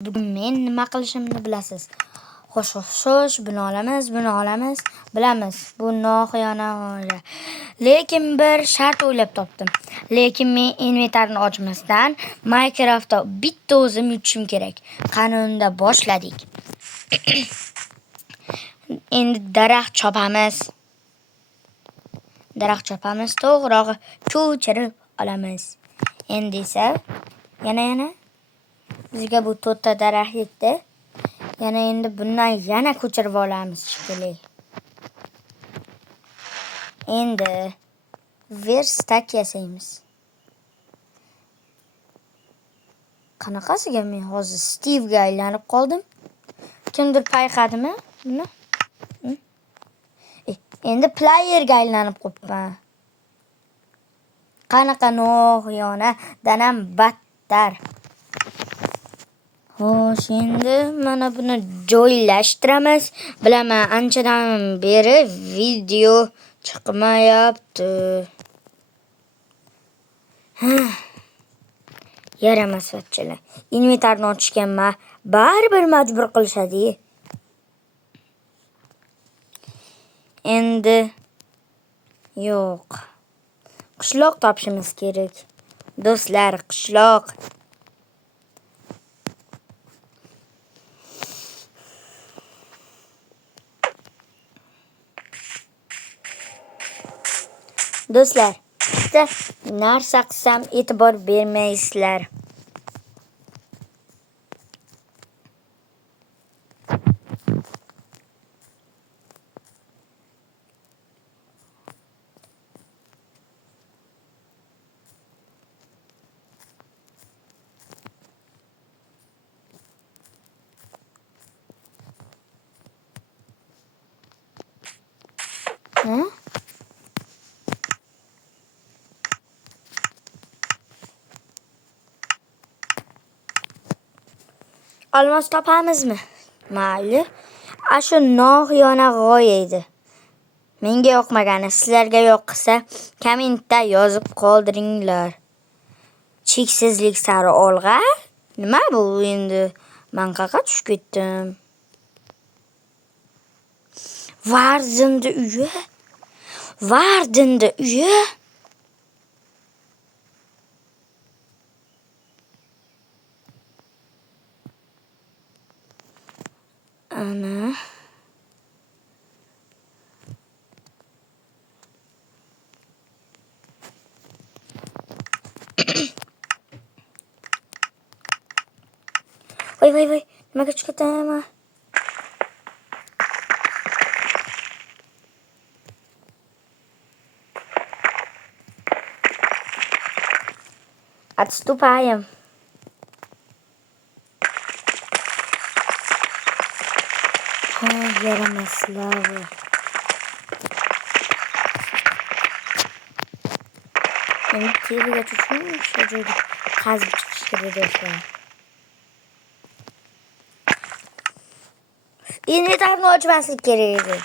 Bugun men nima qilishimni bilasiz. Xo'sh, buni olamiz. Bilamiz, bu noxiyona. Lekin bir shart o'ylab topdim. Lekin men inventarni ochmasdan Minecraftda bitta o'zim yutishim kerak. Qani unda boshladik. Endi daraxt chopamiz, to'g'rirog'i ko'chirib olamiz. Endi esa yana bizga bu 4 ta daraxt yetdi. Endi bundan yana ko'chirib olamiz shekilli. Endi verstak yasaymiz. Qanaqasiga men hozir Steve'ga aylanib qoldim? Kimdir payqadimi buni? Endi playerga aylanib qolibman. Qanaqa noxiyona ham battar. Xo'sh, endi mana buni joylashtiramiz. Bilaman, anchadan beri video chiqmayapti. Yaramas vachchalar. Inventarni ochishga baribir majbur qilishadi. Endi yo'q. Qishloq topishimiz kerak. Do'stlar, qishloq. Do'stlar, bitta narsa qilsam e'tibor bermaysizlar. Olmos topamizmi? Mayli. Shu noxiyona g'oya edi. Menga yoqmagani, sizlarga yoqsa, kommentda yozib qoldiringlar. Cheksizlik sari olg'a? Nima bu endi? Men qaqa tushib ketdim. Vardinda uyi. Ana. Voy. Nimaga chiqaman? Отступаем. Yaramas lava. Endi tevaga tushib, shu joyga qazib chiqish kerak do'stlar. Inventarni ochmaslik kerak edi.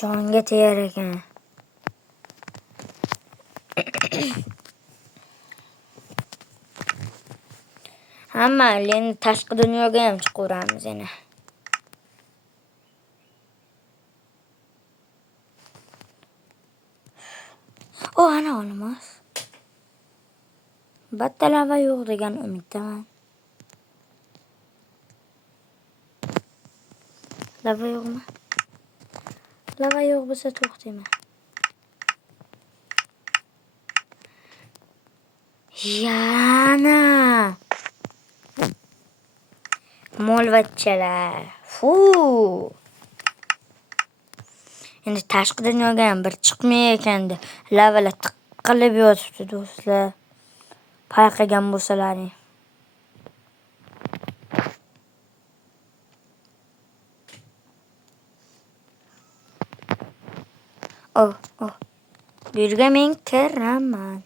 Jonga tegar ekan. Hamma endi tashqi dunyoga ham chiqaveramiz yana. Ana olmos. Battalava yo'q degan umiddaman. Lava yo'qmi? Lava yo'q bo'lsa to'xtayman. Yana. Molvachchalar. Endi tashqi dunyoga ham bir chiqmay ekanda. Lavalar tiqilib yotibdi do'stlar. Payqagan bo'lsalaring. Bu yerga men kiraman.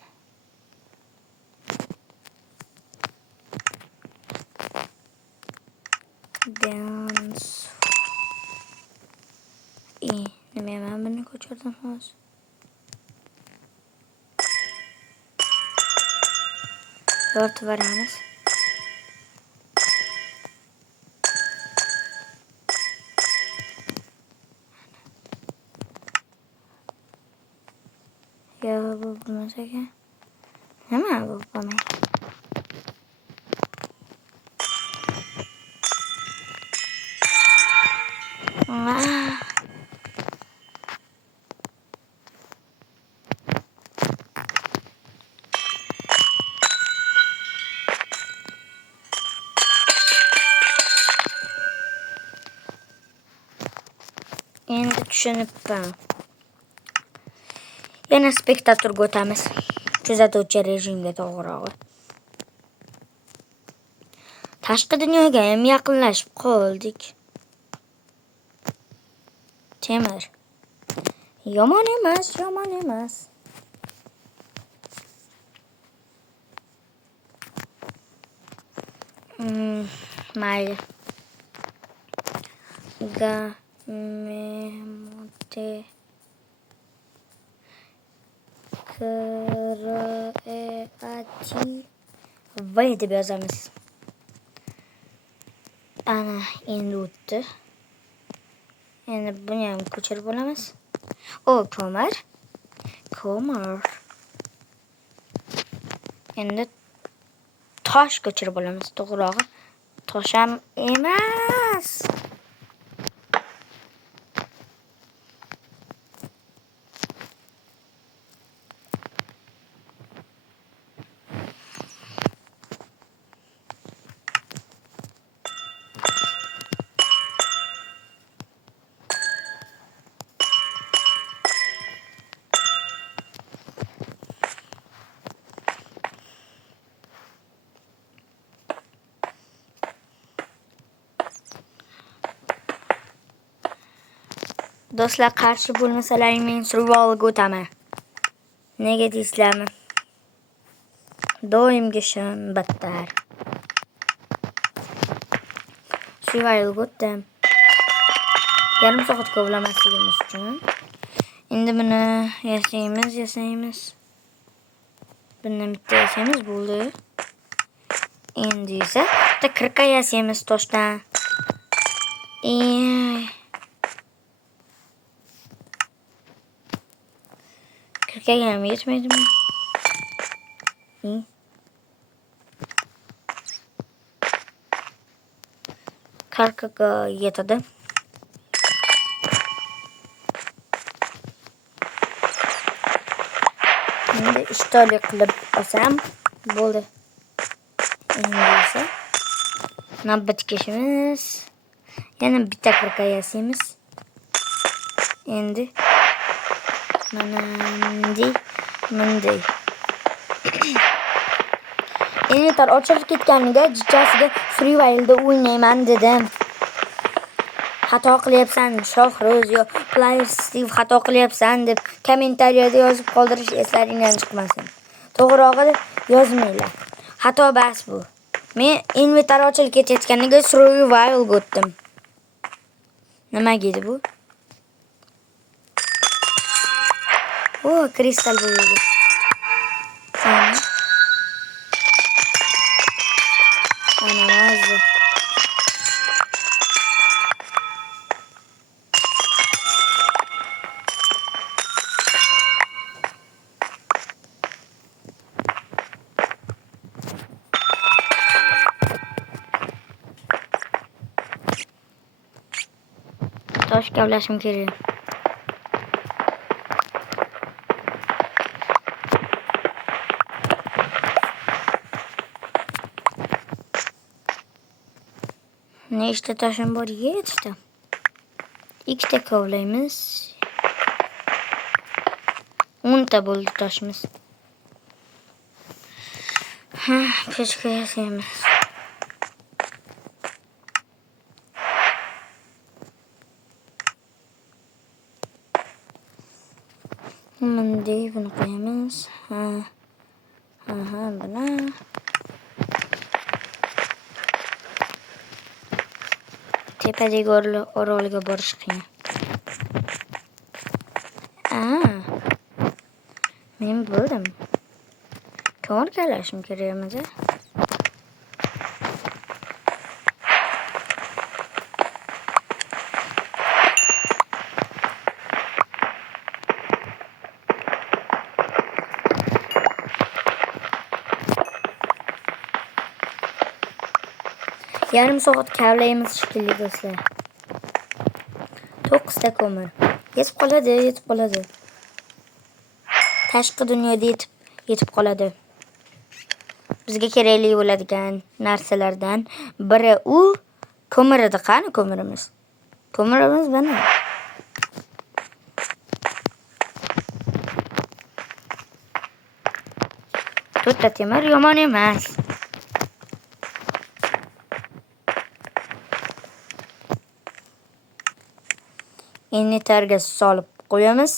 Dance kirdim hozir. Yoritib beramiz. Ya bu bo'lmasa ekan. Nima bu bo'lmaydi? Endi tushunibman. Yana spektatorga o'tamiz. Kuzatuvchi rejimga to'g'rirog'i. Tashqi dunyoga ham yaqinlashib qoldik. Temir. Yomon emas, yomon emas. Mayli. Memote kreativ deb yozamiz. Ana endi o'tdi. Endi buni ham ko'chirib olamiz. Ko'mir. Ko'mir. Endi tosh ko'chirib olamiz. To'g'rirog'i tosh ham emas. Do'stlar, qarshi bo'lmasalar men survivalga o'taman. Nega deysizlarmi? Doimgi ishim battar. Survivalga o'tdim. Yarim soat kovlamasligimiz uchun. Endi buni yasaymiz. Bundan bitta yasaymiz bo'ldi. Endi esa bitta kirka yasaymiz toshdan. Kirkaga ham yetmaydimi? Kirkaga yetadi. Endi ishtoli qilib olsam bo'ldi. Endi esa navbatga ishimiz. Yana bitta kirka yasaymiz. Endi mana bunday. Inventar ochilib ketganiga jichasiga freewile'da o'ynayman dedim. Xato qilyapsan Shohruz yo Player Steve xato qilyapsan deb kommentariyada yozib qoldirish eslaringizdan chiqmasin. To'g'rirog'i yozmanglar. Xato bas bu. Men inventar ochilib ketayotganiga survival'ga o'tdim. Nima dedi bu? Kristal bo'ldi. Ana mazza. Tosh kavlashim kerak. Nechta toshim bor? 7 ta. 2 ta kovlaymiz. 10 ta bo'ldi toshimiz. Pechka yasaymiz. Bunday buni qo'yamiz. Buni. Tepadagi orolga borish qiyin. Men bildim. Ko'mir kalashim kerak emas. Yarım soat kavlaymiz shekilli do'stlar. 9 ta ko'mir. Yetib qoladi. Tashqi dunyoda yetib qoladi. Bizga kerakli bo'ladigan narsalardan biri u ko'mir edi. Qani ko'mirimiz? Ko'mirimiz mana. To'rtta temir yomon emas. Targa solib qo'yamiz.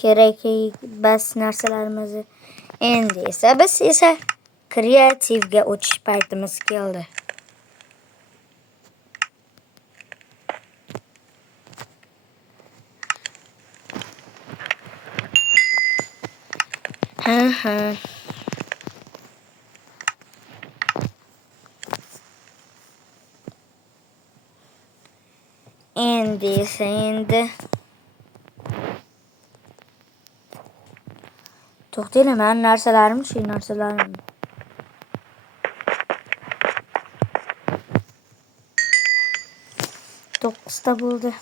Kerakli bas narsalarimizni. Endi esa biz kreativga o'tish paytimiz keldi. Endi to'xtaylar, men narsalarim shu narsalarim. To'qqizta bo'ldi.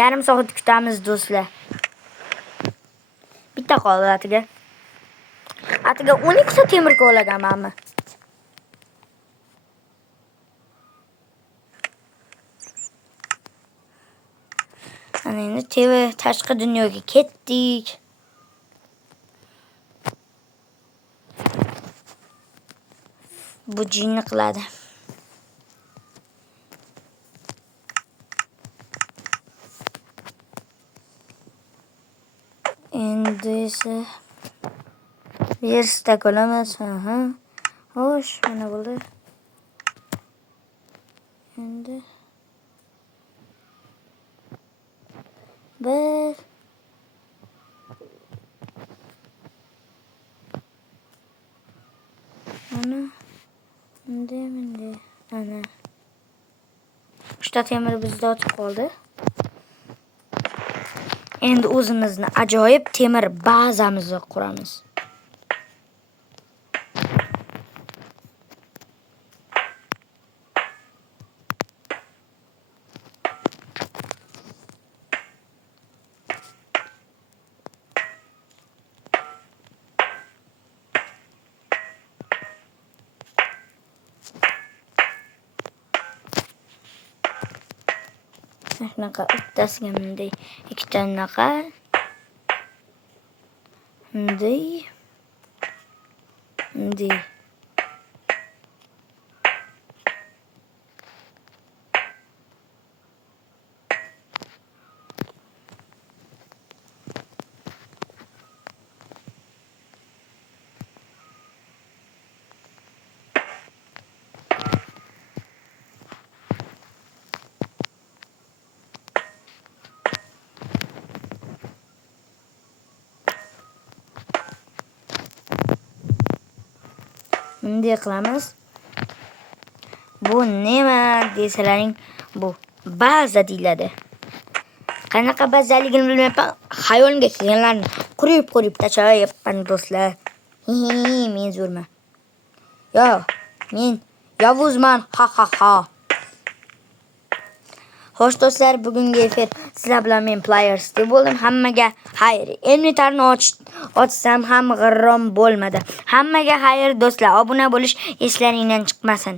Yarim soat kutamiz do'stlar. Bitta qoldi atiga. Atiga 12 ta temir ko'laganmanmi? Ana endi tashqi dunyoga ketdik. Bu jinni qiladi. Endi esa yerda qolamiz. Xo'sh, mana bo'ldi. Endi bir ana ana 3 ta temir bizda o'tib qoldi. Endi o'zimizni ajoyib temir bazamizni quramiz. Shunaqa bittasiga bunday, ikkita bunaqa. Bunday. Bunday qilamiz. Bu nima desalaring, bu baza deyiladi. Qanaqa bazaligini bilmayman. Xayolimga kelganlarni qurib tashlayapman do'stlar. Men zo'rman. Men yovuzman. Ha. Xo'sh do'stlar, bugungi efir sizlar bilan men Players deb bo'ldim. Hammaga xayr. Inventarni ochsam ham g'irrom bo'lmadi. Hammaga xayr do'stlar. Obuna bo'lish eslaringdan chiqmasin.